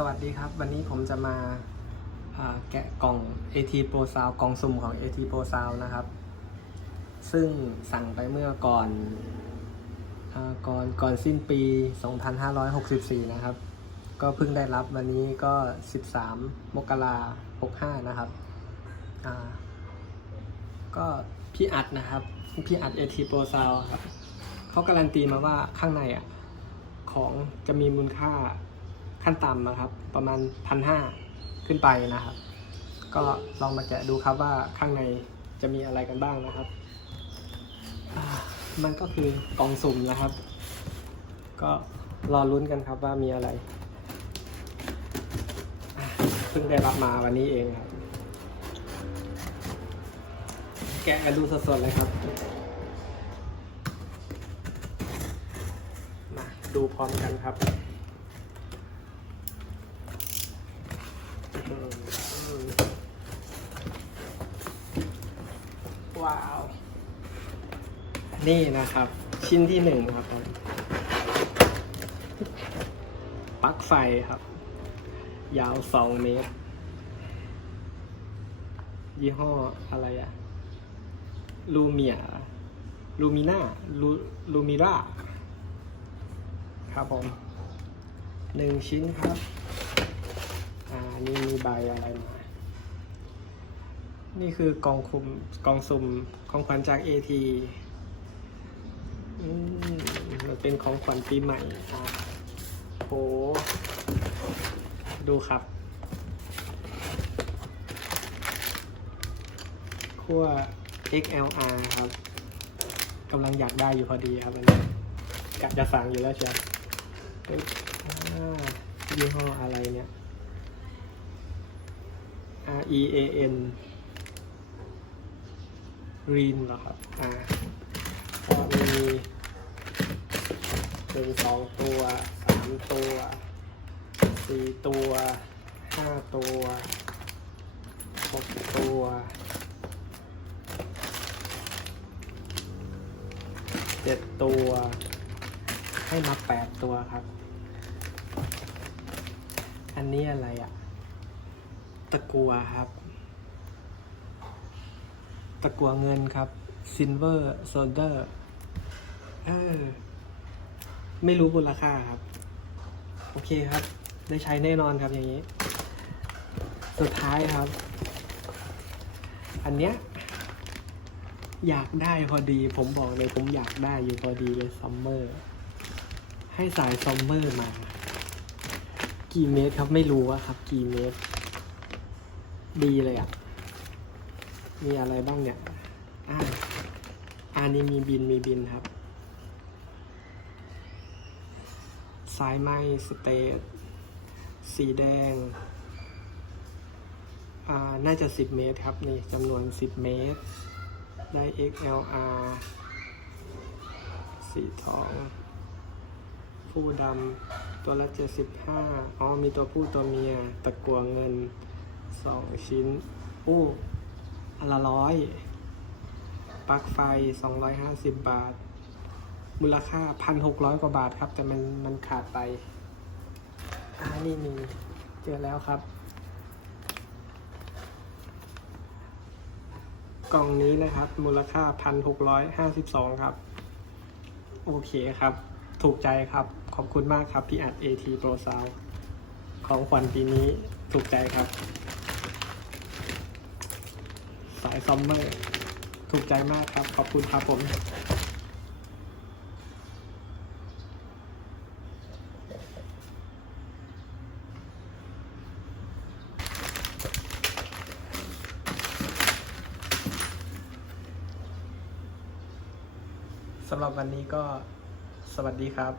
สวัสดีครับ วันนี้ผมจะมาแกะกล่อง AT Pro Sound กล่องสุ่มของ AT Pro Sound นะครับ ซึ่งสั่งไปเมื่อก่อนอก่อนก่อนสิ้นปี 2564 นะครับ ก็เพิ่งได้รับวันนี้ก็ 13 มกราคม65 นะครับ ก็พี่อัดนะครับ พี่อัด AT Pro Sound ครับเขาการันตีมาว่าข้างในอะ ของจะมีมูลค่า ขั้นต่ำนะครับ ประมาณพันห้าขึ้นไปนะครับ ก็ลองมาแกะดูครับว่าข้างในจะมีอะไรกันบ้างนะครับ มันก็คือกล่องสุ่มนะครับ ก็รอลุ้นกันครับว่ามีอะไรเพิ่งได้รับมาวันนี้เองครับ แกะกันดูสดๆเลยครับมาดูพร้อมกันครับอืม ว้าว นี่นะครับ ชิ้นที่หนึ่งครับผมปลั๊กไฟครับ ยาวสองเมตรยี่ห้ออะไรอะลูเมียลูมิน่าลูลูมิร่าครับผมหนึ่งชิ้นครับ อ่า นี่มีใบอะไรมา นี่คือกองคุมกองสุ่มของขวัญจาก AT อืมมันเป็นของขวัญปีใหม่อ่าโหดูครับขั้ว XLR ครับกำลังอยากได้อยู่พอดีครับอันนี้กะจะสั่งอยู่แล้วเชียวเอ้ยอ่ายี่ห้ออะไรเนี่ย R E A N Green เหรอครับอ่าก็มีหนึ่งสองตัวสามตัวสี่ตัวห้าตัวหกตัวเจ็ดตัว ให้มาแปดตัวครับ อันนี้อะไรอะตะกัวครับ ตะกัวเงินครับ Silver Soldier เออไม่รู้มูลค่าครับ โอเคครับ ได้ใช้แน่นอนครับอย่างนี้ สุดท้ายครับ อันเนี้ยอยากได้พอดี ผมบอกเลยผมอยากได้อยู่พอดีเลยซัมเมอร์ ให้สายซัมเมอร์มา กี่เมตรครับไม่รู้อะครับ กี่เมตร ดีเลยอะ่ะ มีอะไรบ้างเนี่ยอ่าอันนี้มีบินมีบินครับ สายไม้สเตทสีแดง อ่า น่าจะ 10 เมตรครับ นี่จำนวน 10 เมตร ได้ XLR สีทอง ผู้ดำ ตัวละ 75 อ๋อ มีตัวผู้ตัวเมีย ตะกัวเงิน 2 ชิ้น อู้ อันละร้อยปลั๊กไฟ 250 บาท มูลค่า 1,600 กว่าบาทครับ แต่มันมันขาดไปอ่านี่มีเจอแล้วครับ กล่องนี้นะครับ มูลค่า 1,652 ครับ โอเคครับ ถูกใจครับ ขอบคุณมากครับ พี่อัด AT Pro Sound ของขวัญปีนี้ถูกใจครับ สายซัมเมอร์ ถูกใจมากครับ ขอบคุณครับผม สำหรับวันนี้ก็สวัสดีครับ